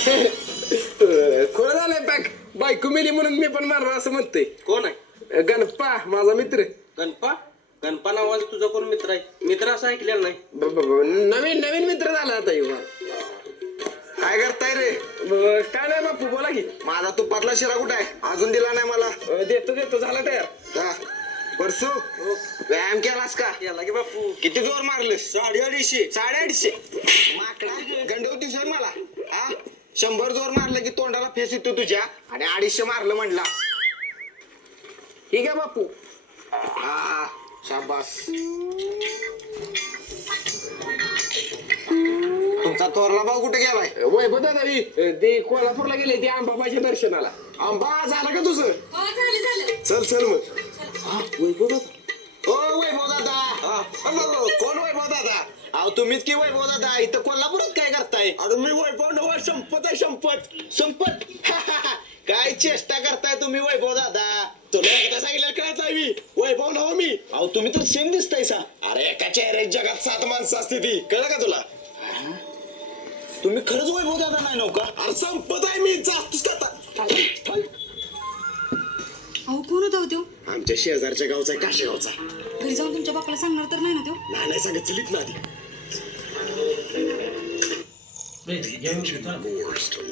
खोरं झालंय बॅग बायको मेली म्हणून मी पण मारणार असं म्हणते. कोण आहे? गणपा माझा मित्र. गणपा? गणपा नावाचा तुझा कोण मित्र आहे? मित्र असं ऐकलेलं नाही. नवीन नवीन मित्र झाला आता युवा. काय करताय रे? काय नाही बापू बोला की. माझा तुपातला शिरा कुठं आहे? अजून दिला नाही मला. देतो देतो झाला तयार. हा. परसू व्यायाम केलास का? याला की बापू किती जोर मारलेस? 250. 250. माकडा गंडवतीस होय मला. हा 100 जोर मारलं की तोंडाला फेस येतो तुझ्या आणि 250 मारलं म्हणला. ठीक आहे बापू. हा शाबास. तुमचा थोरला भाऊ कुठे गेलाय? वैभव दादावी ते कोल्हापूरला गेले ते अंबाबाईच्या दर्शनाला. आंबा झाला का तुझं? हो झालं झालं. चल चल मग. वैभव दादा. ओ वैभव दादा. कोण वैभव दादा? अहो तुम्हीच की वैभव दादा. इथं कोल्हापुरात काय करताय? अरे मी वैभव नवा संपत आहे संपत. संपत काय चेष्टा करताय तुम्ही वैभव दादा? तुला एकदा सांगितलं कळत नाही मी वैभव नव मी. अहो तुम्ही तर सेम दिसताय सा. अरे एका चेहऱ्यात जगात 7 माणसं असते ती कळलं का तुला? तुम्ही खरंच वैभव दादा नाही नव्हता? अरे संपत आहे मी जातोच का आता? अहो कोण होता हो त्यो? आमच्या शेजारच्या गावचा आहे काशेगावचा. घरी जाऊन तुमच्या बापाला सांगणार तर नाही ना त्यो? नाही सांगत चलित ना आधी.